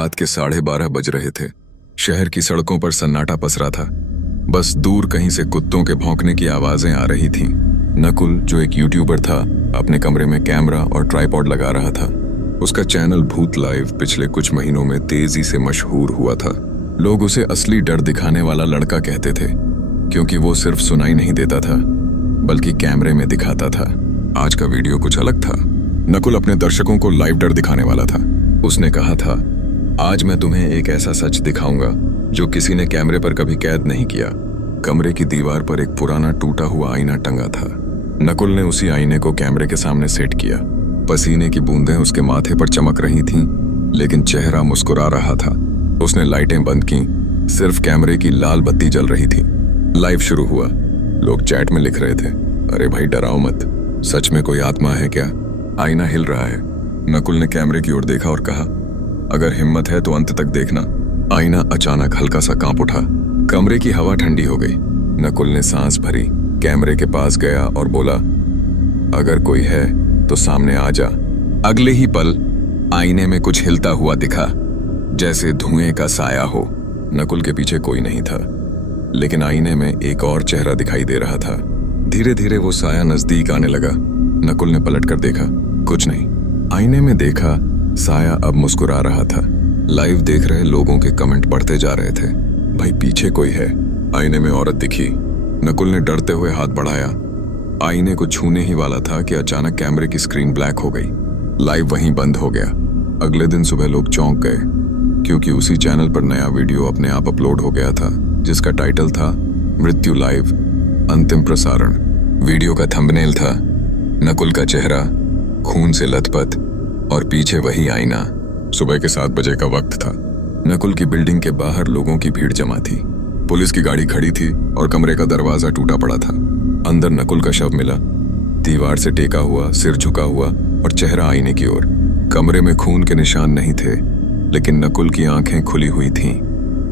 रात के 12:30 बज रहे थे। शहर की सड़कों पर सन्नाटा पसरा था। बस दूर कहीं से कुत्तों के भौंकने की आवाजें आ रही थीं। नकुल, जो एक यूट्यूबर था, अपने कमरे में कैमरा और ट्राइपॉड लगा रहा था। उसका चैनल भूत लाइव पिछले कुछ महीनों में तेजी से मशहूर हुआ था। लोग उसे असली डर दिखाने वाला लड़का कहते थे, क्योंकि वो सिर्फ सुनाई नहीं देता था, बल्कि कैमरे में दिखाता था। आज का वीडियो कुछ अलग था। नकुल अपने दर्शकों को लाइव डर दिखाने वाला था। उसने कहा था, आज मैं तुम्हें एक ऐसा सच दिखाऊंगा जो किसी ने कैमरे पर कभी कैद नहीं किया। कमरे की दीवार पर एक पुराना टूटा हुआ आईना टंगा था। नकुल ने उसी आईने को कैमरे के सामने सेट किया। पसीने की बूंदें उसके माथे पर चमक रही थीं, लेकिन चेहरा मुस्कुरा रहा था। उसने लाइटें बंद की, सिर्फ कैमरे की लाल बत्ती जल रही थी। लाइव शुरू हुआ। लोग चैट में लिख रहे थे, अरे भाई डराओ मत, सच में कोई आत्मा है क्या? आईना हिल रहा है। नकुल ने कैमरे की ओर देखा और कहा, अगर हिम्मत है तो अंत तक देखना। आईना अचानक हल्का सा कांप उठा। कमरे की हवा ठंडी हो गई। नकुल ने सांस भरी, कैमरे के पास गया और बोला, अगर कोई है तो सामने आ जा। अगले ही पल आईने में कुछ हिलता हुआ दिखा, जैसे धुएं का साया हो। नकुल के पीछे कोई नहीं था, लेकिन आईने में एक और चेहरा दिखाई दे रहा था। धीरे धीरे वो साया नजदीक आने लगा। नकुल ने पलटकर देखा, कुछ नहीं। आईने में देखा, साया अब मुस्कुरा रहा था। लाइव देख रहे लोगों के कमेंट बढ़ते जा रहे थे, भाई पीछे कोई है। आईने में औरत दिखी। नकुल ने डरते हुए हाथ बढ़ाया। आईने को छूने ही वाला था कि अचानक कैमरे की स्क्रीन ब्लैक हो गई। लाइव वहीं बंद हो गया। अगले दिन सुबह लोग चौंक गए, क्योंकि उसी चैनल पर नया वीडियो अपने आप अपलोड हो गया था, जिसका टाइटल था मृत्यु लाइव, अंतिम प्रसारण। वीडियो का थंबनेल था नकुल का चेहरा खून से लथपथ और पीछे वही आईना। सुबह के 7 बजे का वक्त था। नकुल की बिल्डिंग के बाहर लोगों की भीड़ जमा थी। पुलिस की गाड़ी खड़ी थी और कमरे का दरवाजा टूटा पड़ा था। अंदर नकुल का शव मिला, दीवार से टेका हुआ, सिर झुका हुआ और चेहरा आईने की ओर। कमरे में खून के निशान नहीं थे, लेकिन नकुल की आंखें खुली हुई थीं,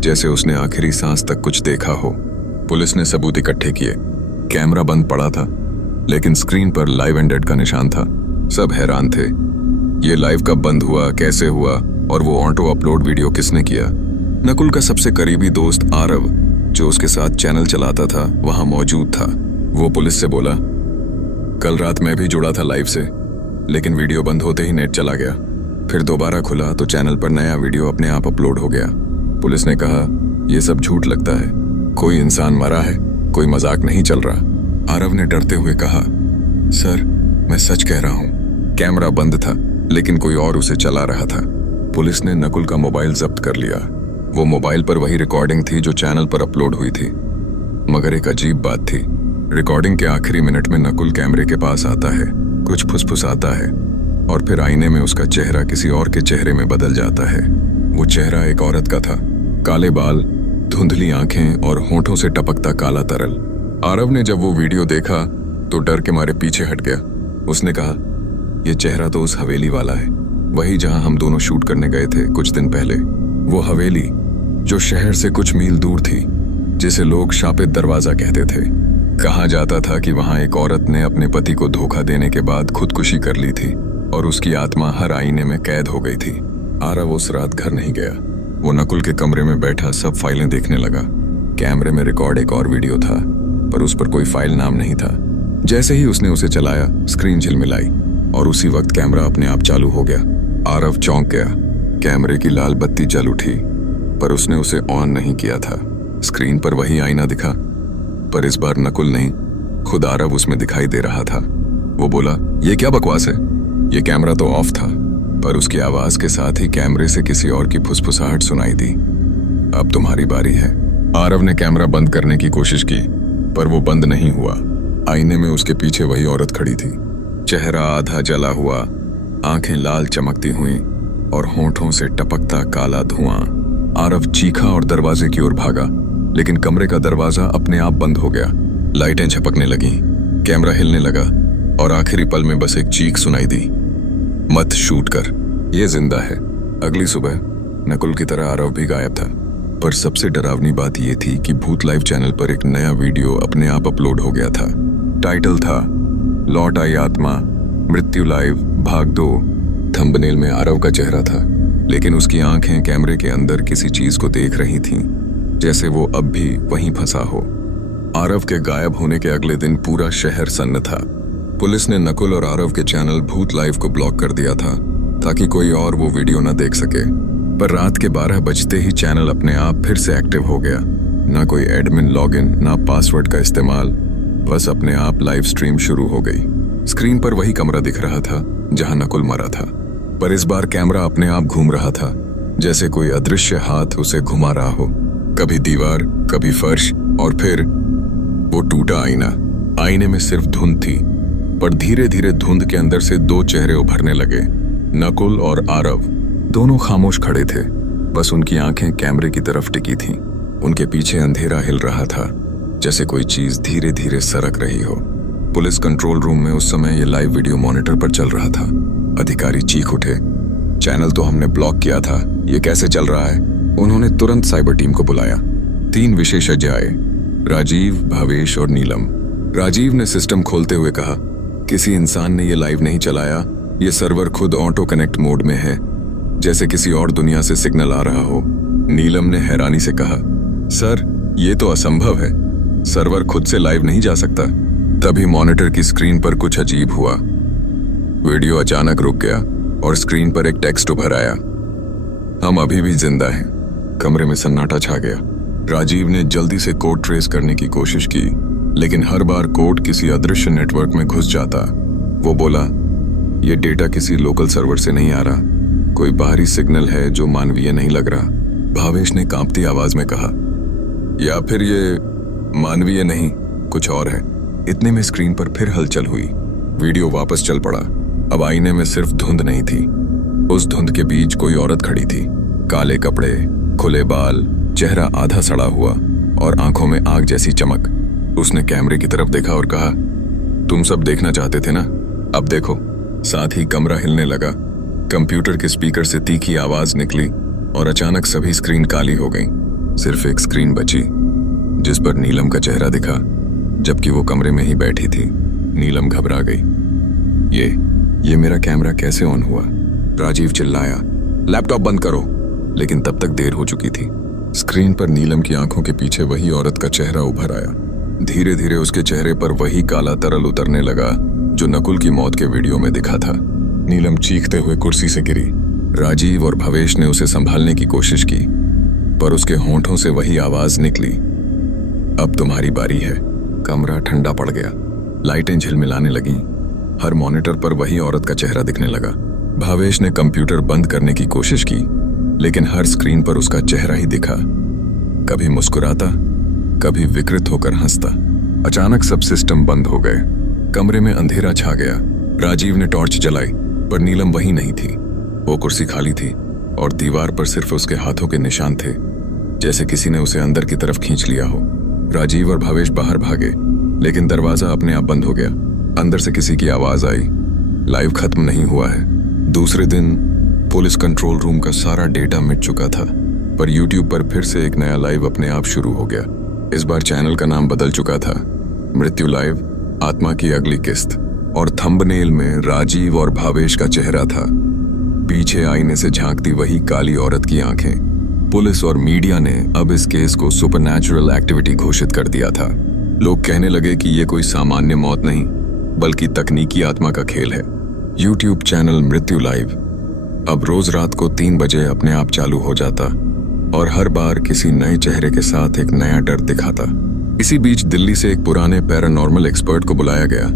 जैसे उसने आखिरी सांस तक कुछ देखा हो। पुलिस ने सबूत इकट्ठे किए। कैमरा बंद पड़ा था, लेकिन स्क्रीन पर लाइव एंड डेड का निशान था। सब हैरान थे, ये लाइव कब बंद हुआ, कैसे हुआ, और वो ऑटो अपलोड वीडियो किसने किया? नकुल का सबसे करीबी दोस्त आरव, जो उसके साथ चैनल चलाता था, वहां मौजूद था। वो पुलिस से बोला, कल रात मैं भी जुड़ा था लाइव से, लेकिन वीडियो बंद होते ही नेट चला गया। फिर दोबारा खुला तो चैनल पर नया वीडियो अपने आप अपलोड हो गया। पुलिस ने कहा, ये सब झूठ लगता है, कोई इंसान मरा है, कोई मजाक नहीं चल रहा। आरव ने डरते हुए कहा, सर मैं सच कह रहा हूँ। कैमरा बंद था, लेकिन कोई और उसे चला रहा था। पुलिस ने नकुल का मोबाइल जब्त कर लिया। वो मोबाइल पर वही रिकॉर्डिंग थी जो चैनल पर अपलोड हुई थी। मगर एक अजीब बात थी, रिकॉर्डिंग के आखिरी मिनट में नकुल कैमरे के पास आता है, कुछ फुसफुसाता है, और फिर आईने में उसका चेहरा किसी और के चेहरे में बदल जाता है। वो चेहरा एक औरत का था, काले बाल, धुंधली आंखें और होठों से टपकता काला तरल। आरव ने जब वो वीडियो देखा तो डर के मारे पीछे हट गया। उसने कहा, ये चेहरा तो उस हवेली वाला है, वही जहां हम दोनों शूट करने गए थे कुछ दिन पहले। वो हवेली जो शहर से कुछ मील दूर थी, जिसे लोग शापित दरवाजा कहते थे। कहा जाता था कि वहां एक औरत ने अपने पति को धोखा देने के बाद खुदकुशी कर ली थी और उसकी आत्मा हर आईने में कैद हो गई थी। आरव उस रात घर नहीं गया। वो नकुल के कमरे में बैठा सब फाइलें देखने लगा। कैमरे में रिकॉर्ड एक और वीडियो था, पर उस पर कोई फाइल नाम नहीं था। जैसे ही उसने उसे चलाया, स्क्रीन झिलमिलाई और उसी वक्त कैमरा अपने आप चालू हो गया। आरव चौंक गया। कैमरे की लाल बत्ती जल उठी, पर उसने उसे ऑन नहीं किया था। स्क्रीन पर वही आईना दिखा, पर इस बार नकुल नहीं, खुद आरव उसमें दिखाई दे रहा था। वो बोला, ये क्या बकवास है? ये कैमरा तो ऑफ था। पर उसकी आवाज के साथ ही कैमरे से किसी और की फुसफुसाहट सुनाई दी, अब तुम्हारी बारी है। आरव ने कैमरा बंद करने की कोशिश की, पर वो बंद नहीं हुआ। आईने में उसके पीछे वही औरत खड़ी थी, चेहरा आधा जला हुआ, आंखें लाल चमकती हुई और होठों से टपकता काला धुआं। आरव चीखा और दरवाजे की ओर भागा, लेकिन कमरे का दरवाजा अपने आप बंद हो गया। लाइटें झपकने लगीं, कैमरा हिलने लगा और आखिरी पल में बस एक चीख सुनाई दी, मत शूट कर, ये जिंदा है। अगली सुबह नकुल की तरह आरव भी गायब था। पर सबसे डरावनी बात यह थी कि भूत लाइव चैनल पर एक नया वीडियो अपने आप अपलोड हो गया था। टाइटल था लौट आई आत्मा, मृत्यु लाइव भाग 2। थंबनेल में आरव का चेहरा था, लेकिन उसकी आंखें कैमरे के अंदर किसी चीज को देख रही थीं, जैसे वो अब भी वहीं फंसा हो। आरव के गायब होने के अगले दिन पूरा शहर सन्न था। पुलिस ने नकुल और आरव के चैनल भूत लाइव को ब्लॉक कर दिया था ताकि कोई और वो वीडियो न देख सके। पर रात के 12 बजते ही चैनल अपने आप फिर से एक्टिव हो गया। ना कोई एडमिन लॉगिन, ना पासवर्ड का इस्तेमाल, बस अपने आप लाइव स्ट्रीम शुरू हो गई। स्क्रीन पर वही कमरा दिख रहा था जहां नकुल मरा था, पर इस बार कैमरा अपने आप घूम रहा था, जैसे कोई अदृश्य हाथ उसे घुमा रहा हो। कभी दीवार, कभी फर्श, और फिर वो टूटा आईना। आईने में सिर्फ धुंध थी, पर धीरे धीरे धुंध के अंदर से 2 चेहरे उभरने लगे। नकुल और आरव दोनों खामोश खड़े थे, बस उनकी आंखें कैमरे की तरफ टिकी थीं। उनके पीछे अंधेरा हिल रहा था, जैसे कोई चीज धीरे धीरे सरक रही हो। पुलिस कंट्रोल रूम में उस समय ये लाइव वीडियो मॉनिटर पर चल रहा था। अधिकारी चीख उठे, चैनल तो हमने ब्लॉक किया था, ये कैसे चल रहा है? उन्होंने तुरंत साइबर टीम को बुलाया। 3 विशेषज्ञ आए, राजीव, भावेश और नीलम। राजीव ने सिस्टम खोलते हुए कहा, किसी इंसान ने ये लाइव नहीं चलाया, ये सर्वर खुद ऑटो कनेक्ट मोड में है, जैसे किसी और दुनिया से सिग्नल आ रहा हो। नीलम ने हैरानी से कहा, सर ये तो असंभव है, सर्वर खुद से लाइव नहीं जा सकता। तभी मॉनिटर की स्क्रीन पर कुछ अजीब हुआ। वीडियो अचानक रुक गया और स्क्रीन पर एक टेक्स्ट उभर आया, हम अभी भी जिंदा हैं। कमरे में सन्नाटा छा गया। राजीव ने जल्दी से कोड ट्रेस करने की कोशिश की, लेकिन हर बार कोड किसी अदृश्य नेटवर्क में घुस जाता। वो बोला, यह डेटा किसी लोकल सर्वर से नहीं आ रहा, कोई बाहरी सिग्नल है जो मानवीय नहीं लग रहा। भावेश ने कांपती आवाज में कहा, या फिर ये मानवीय नहीं, कुछ और है। इतने में स्क्रीन पर फिर हलचल हुई। वीडियो वापस चल पड़ा। अब आईने में सिर्फ धुंध नहीं थी, उस धुंध के बीच कोई औरत खड़ी थी। काले कपड़े, खुले बाल, चेहरा आधा सड़ा हुआ और आंखों में आग जैसी चमक। उसने कैमरे की तरफ देखा और कहा, तुम सब देखना चाहते थे ना, अब देखो। साथ ही कमरा हिलने लगा। कंप्यूटर के स्पीकर से तीखी आवाज निकली और अचानक सभी स्क्रीन काली हो गईं। सिर्फ एक स्क्रीन बची, जिस पर नीलम का चेहरा दिखा, जबकि वो कमरे में ही बैठी थी। नीलम घबरा गई। ये मेरा कैमरा कैसे ऑन हुआ? राजीव चिल्लाया, लैपटॉप बंद करो। लेकिन तब तक देर हो चुकी थी। स्क्रीन पर नीलम की आंखों के पीछे वही औरत का चेहरा उभर आया। धीरे धीरे उसके चेहरे पर वही काला तरल उतरने लगा जो नकुल की मौत के वीडियो में दिखा था। नीलम चीखते हुए कुर्सी से गिरी। राजीव और भवेश ने उसे संभालने की कोशिश की, पर उसके होंठों से वही आवाज निकली, अब तुम्हारी बारी है। कमरा ठंडा पड़ गया। लाइटें झिलमिलाने लगीं। हर मॉनिटर पर वही औरत का चेहरा दिखने लगा। भावेश ने कंप्यूटर बंद करने की कोशिश की, लेकिन हर स्क्रीन पर उसका चेहरा ही दिखा, कभी मुस्कुराता, कभी विकृत होकर हंसता। अचानक सब सिस्टम बंद हो गए। कमरे में अंधेरा छा गया। राजीव ने टॉर्च जलाई, पर नीलम वहीं नहीं थी। वो कुर्सी खाली थी और दीवार पर सिर्फ उसके हाथों के निशान थे, जैसे किसी ने उसे अंदर की तरफ खींच लिया हो। राजीव और भावेश बाहर भागे, लेकिन दरवाजा अपने आप बंद हो गया। अंदर से किसी की आवाज आई, लाइव खत्म नहीं हुआ है। दूसरे दिन पुलिस कंट्रोल रूम का सारा डेटा मिट चुका था, पर यूट्यूब पर फिर से एक नया लाइव अपने आप शुरू हो गया। इस बार चैनल का नाम बदल चुका था, मृत्यु लाइव, आत्मा की अगली किस्त, और थंबनेल में राजीव और भावेश का चेहरा था। पीछे आईने से झांकती वही काली औरत की आंखें। पुलिस और मीडिया ने अब इस केस को सुपरनैचुरल एक्टिविटी घोषित कर दिया था। लोग कहने लगे कि यह कोई सामान्य मौत नहीं, बल्कि तकनीकी आत्मा का खेल है। यूट्यूब चैनल मृत्यु लाइव अब रोज रात को 3 बजे अपने आप चालू हो जाता और हर बार किसी नए चेहरे के साथ एक नया डर दिखाता। इसी बीच दिल्ली से एक पुराने पैरानॉर्मल एक्सपर्ट को बुलाया गया।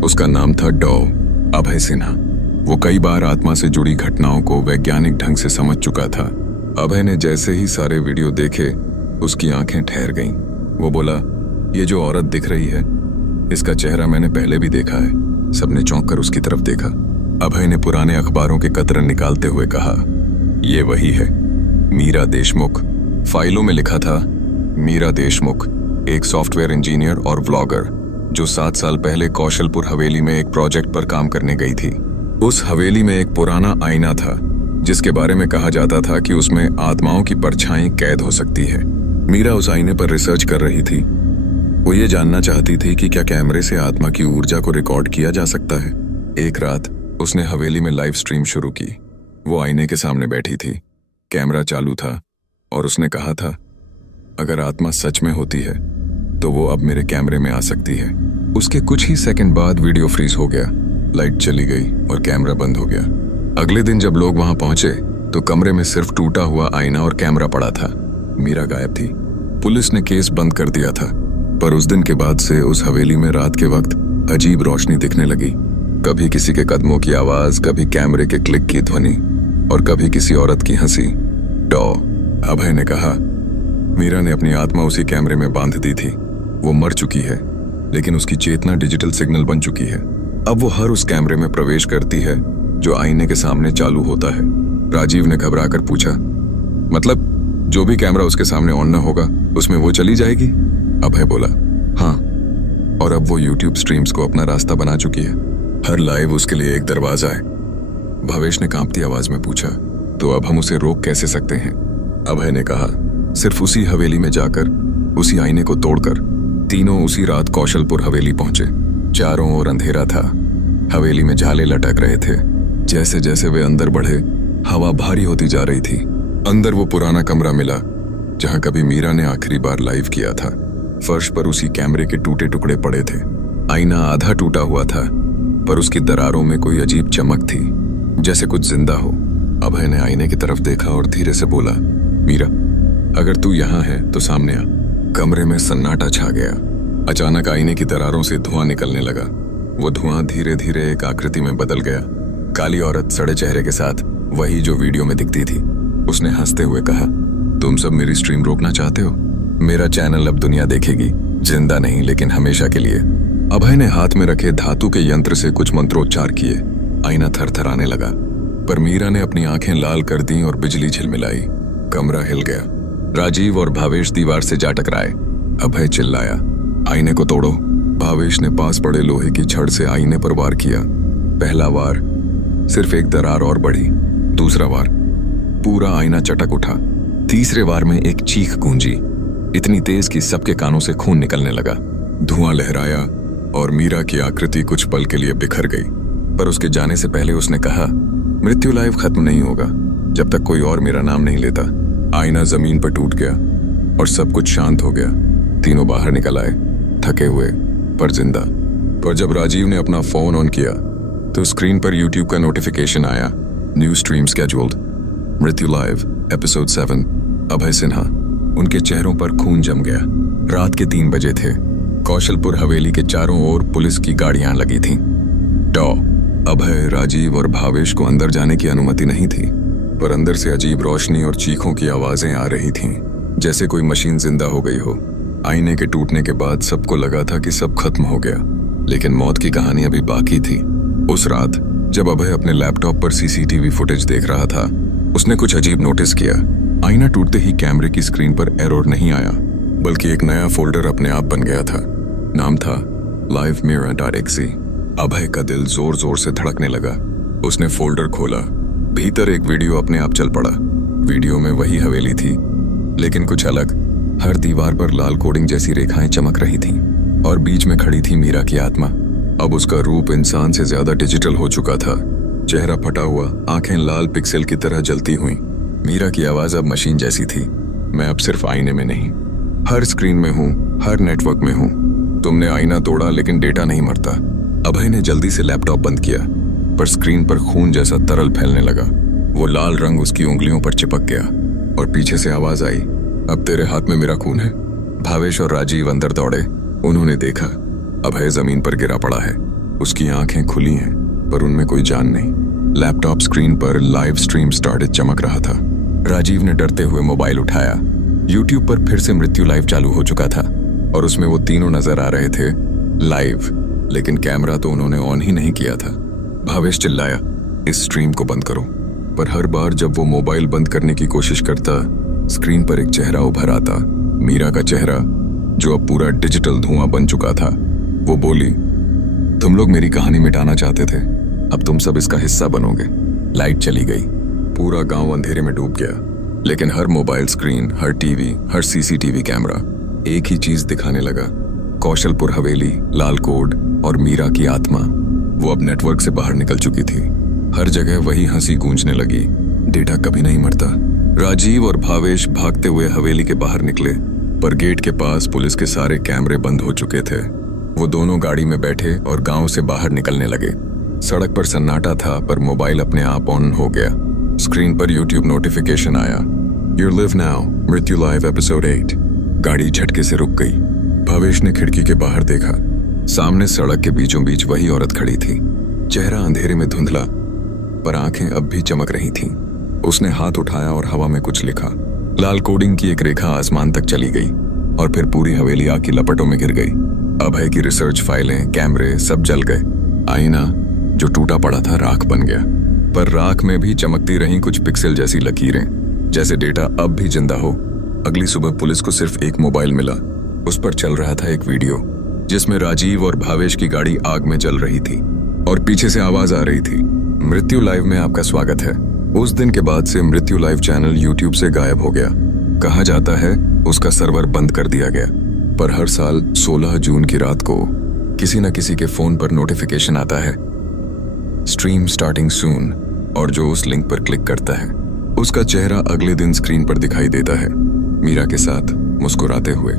उसका नाम था डॉ अभय सिन्हा। वो कई बार आत्मा से जुड़ी घटनाओं को वैज्ञानिक ढंग से समझ चुका था। अभय ने जैसे ही सारे वीडियो देखे, उसकी आंखें ठहर गईं। वो बोला, ये जो औरत दिख रही है, इसका चेहरा मैंने पहले भी देखा है। सबने चौंक कर उसकी तरफ देखा। अभय ने पुराने अखबारों के कतरन निकालते हुए कहा, ये वही है, मीरा देशमुख। फाइलों में लिखा था, मीरा देशमुख एक सॉफ्टवेयर इंजीनियर और व्लॉगर जो 7 साल पहले कौशलपुर हवेली में एक प्रोजेक्ट पर काम करने गई थी। उस हवेली में एक पुराना आईना था जिसके बारे में कहा जाता था कि उसमें आत्माओं की परछाई कैद हो सकती है। मीरा उस आईने पर रिसर्च कर रही थी। वो ये जानना चाहती थी कि क्या कैमरे से आत्मा की ऊर्जा को रिकॉर्ड किया जा सकता है। एक रात उसने हवेली में लाइव स्ट्रीम शुरू की। वो आईने के सामने बैठी थी, कैमरा चालू था और उसने कहा था, अगर आत्मा सच में होती है तो वो अब मेरे कैमरे में आ सकती है। उसके कुछ ही सेकंड बाद वीडियो फ्रीज हो गया, लाइट चली गई और कैमरा बंद हो गया। अगले दिन जब लोग वहां पहुंचे तो कमरे में सिर्फ टूटा हुआ आईना और कैमरा पड़ा था। मीरा गायब थी। पुलिस ने केस बंद कर दिया था, पर उस दिन के बाद से उस हवेली में रात के वक्त अजीब रोशनी दिखने लगी। कभी किसी के कदमों की आवाज, कभी कैमरे के क्लिक की ध्वनि और कभी किसी औरत की हंसी। टॉ, अभय ने कहा। मीरा ने अपनी आत्मा उसी कैमरे में बांध दी थी। वो मर चुकी है, लेकिन उसकी चेतना डिजिटल सिग्नल बन चुकी है। अब वो हर उस कैमरे में प्रवेश करती है जो आईने के सामने चालू होता है। राजीव ने घबरा कर पूछा, मतलब जो भी कैमरा उसके सामने ऑन न होगा उसमें वो चली जाएगी? अभय बोला, हाँ, और अब वो यूट्यूब स्ट्रीम्स को अपना रास्ता बना चुकी है। हर लाइव उसके लिए एक दरवाजा है। भवेश ने कांपती आवाज में पूछा, तो अब हम उसे रोक कैसे सकते हैं? अभय ने कहा, सिर्फ उसी हवेली में जाकर, उसी आईने को तोड़कर। तीनों उसी रात कौशलपुर हवेली पहुंचे। चारों ओर अंधेरा था। हवेली में झाले लटक रहे थे। जैसे जैसे वे अंदर बढ़े, हवा भारी होती जा रही थी। अंदर वो पुराना कमरा मिला जहां कभी मीरा ने आखिरी बार लाइव किया था। फर्श पर उसी कैमरे के टूटे टुकड़े पड़े थे। आईना आधा टूटा हुआ था, पर उसकी दरारों में कोई अजीब चमक थी, जैसे कुछ जिंदा हो। अभय ने आईने की तरफ देखा और धीरे से बोला, मीरा, अगर तू यहाँ है तो सामने आ। कमरे में सन्नाटा छा गया। अचानक आईने की दरारों से धुआं निकलने लगा। वो धुआं धीरे धीरे एक आकृति में बदल गया। काली औरत सड़े चेहरे के साथ, वही जो वीडियो में दिखती थी। उसने हंसते हुए कहा, तुम सब मेरी स्ट्रीम रोकना चाहते हो? मेरा चैनल अब दुनिया देखेगी, जिंदा नहीं लेकिन हमेशा के लिए। अभय ने हाथ में रखे धातु के यंत्र से कुछ मंत्रोच्चार किए। आईना थरथराने लगा, पर मीरा ने अपनी आंखें लाल कर दी और बिजली झिलमिलाई। कमरा हिल गया। राजीव और भावेश दीवार से जा टकराए। अभय चिल्लाया, आईने को तोड़ो। भावेश ने पास पड़े लोहे की छड़ से आईने पर वार किया। पहला वार, सिर्फ एक दरार और बढ़ी। दूसरा वार, पूरा आईना चटक उठा। तीसरे वार में एक चीख गूंजी, इतनी तेज कि सबके कानों से खून निकलने लगा। धुआं लहराया और मीरा की आकृति कुछ पल के लिए बिखर गई। पर उसके जाने से पहले उसने कहा, मृत्यु लाइव खत्म नहीं होगा जब तक कोई और मेरा नाम नहीं लेता। आईना जमीन पर टूट गया और सब कुछ शांत हो गया। तीनों बाहर निकल आए, थके हुए पर जिंदा। पर जब राजीव ने अपना फोन ऑन किया तो स्क्रीन पर यूट्यूब का नोटिफिकेशन आया, न्यू स्ट्रीम स्केड्यूल्ड, मृत्यु लाइव एपिसोड 7, अभय सिन्हा। उनके चेहरों पर खून जम गया। रात के 3 बजे थे। कौशलपुर हवेली के चारों ओर पुलिस की गाड़ियां लगी थीं। टॉ, अभय, राजीव और भावेश को अंदर जाने की अनुमति नहीं थी, पर अंदर से अजीब रोशनी और चीखों की आवाजें आ रही थीं, जैसे कोई मशीन जिंदा हो गई हो। आईने के टूटने के बाद सबको लगा था कि सब खत्म हो गया, लेकिन मौत की कहानी अभी बाकी थी। उस रात जब अभय अपने लैपटॉप पर सीसीटीवी फुटेज देख रहा था, उसने कुछ अजीब नोटिस किया। आईना टूटते ही कैमरे की स्क्रीन पर एरर नहीं आया, बल्कि एक नया फोल्डर अपने आप बन गया था। नाम था livemirror.exe। अभय का दिल जोर जोर से धड़कने लगा। उसने फोल्डर खोला। भीतर एक वीडियो अपने आप चल पड़ा। वीडियो में वही हवेली थी, लेकिन कुछ अलग। हर दीवार पर लाल कोडिंग जैसी रेखाएं चमक रही थीं और बीच में खड़ी थी मीरा की आत्मा। अब उसका रूप इंसान से ज्यादा डिजिटल हो चुका था। चेहरा फटा हुआ, आंखें लाल पिक्सेल की तरह जलती हुई। मीरा की आवाज अब मशीन जैसी थी, मैं अब सिर्फ आईने में नहीं, हर स्क्रीन में हूँ, हर नेटवर्क में हूँ। तुमने आईना तोड़ा लेकिन डेटा नहीं मरता। अभय ने जल्दी से लैपटॉप बंद किया, पर स्क्रीन पर खून जैसा तरल फैलने लगा। वो लाल रंग उसकी उंगलियों पर चिपक गया और पीछे से आवाज आई, अब तेरे हाथ में मेरा खून है। भावेश और राजीव अंदर दौड़े। उन्होंने देखा अभय जमीन पर गिरा पड़ा है। उसकी आंखें खुली हैं, पर उनमें कोई जान नहीं। लैपटॉप स्क्रीन पर लाइव स्ट्रीम स्टार्टेड चमक रहा था। राजीव ने डरते हुए मोबाइल उठाया। यूट्यूब पर फिर से मृत्यु लाइव चालू हो चुका था और उसमें वो तीनों नजर आ रहे थे लाइव, लेकिन कैमरा तो उन्होंने ऑन ही नहीं किया था। भावेश चिल्लाया, इस स्ट्रीम को बंद करो। पर हर बार जब वो मोबाइल बंद करने की कोशिश करता, स्क्रीन पर एक चेहरा उभर आता, मीरा का चेहरा, जो अब पूरा डिजिटल धुआं बन चुका था। वो बोली, तुम लोग मेरी कहानी मिटाना चाहते थे, अब तुम सब इसका हिस्सा बनोगे। लाइट चली गई। पूरा गांव अंधेरे में डूब गया, लेकिन हर मोबाइल स्क्रीन, हर टीवी, हर सीसीटीवी कैमरा एक ही चीज दिखाने लगा, कौशलपुर हवेली, लाल कोड और मीरा की आत्मा। वो अब नेटवर्क से बाहर निकल चुकी थी। हर जगह वही हंसी गूंजने लगी, डेटा कभी नहीं मरता। राजीव और भावेश भागते हुए हवेली के बाहर निकले, पर गेट के पास पुलिस के सारे कैमरे बंद हो चुके थे। वो दोनों गाड़ी में बैठे और गांव से बाहर निकलने लगे। सड़क पर सन्नाटा था, पर मोबाइल अपने आप ऑन हो गया। स्क्रीन पर यूट्यूब नोटिफिकेशन आया, You live now, मृत्यु लाइव एपिसोड 8। गाड़ी झटके से रुक गई। भावेश ने खिड़की के बाहर देखा। सामने सड़क के बीचों बीच वही औरत खड़ी थी। चेहरा अंधेरे में धुंधला, पर आंखें अब भी चमक रही थीं। उसने हाथ उठाया और हवा में कुछ लिखा। लाल कोडिंग की एक रेखा आसमान तक चली गई और फिर पूरी हवेली आग की लपटों में गिर गई। अभय की रिसर्च फाइलें, कैमरे सब जल गए। आईना जो टूटा पड़ा था राख बन गया, पर राख में भी चमकती रहीं कुछ पिक्सल जैसी लकीरें, जैसे डेटा अब भी जिंदा हो। अगली सुबह पुलिस को सिर्फ एक मोबाइल मिला। उस पर चल रहा था एक वीडियो जिसमें राजीव और भावेश की गाड़ी आग में जल रही थी और पीछे से आवाज आ रही थी, मृत्यु लाइव में आपका स्वागत है। उस दिन के बाद से मृत्यु लाइव चैनल यूट्यूब से गायब हो गया। कहा जाता है उसका सर्वर बंद कर दिया गया, पर हर साल 16 जून की रात को किसी न किसी के फोन पर नोटिफिकेशन आता है, स्ट्रीम स्टार्टिंग सून, और जो उस लिंक पर क्लिक करता है उसका चेहरा अगले दिन स्क्रीन पर दिखाई देता है, मीरा के साथ मुस्कुराते हुए।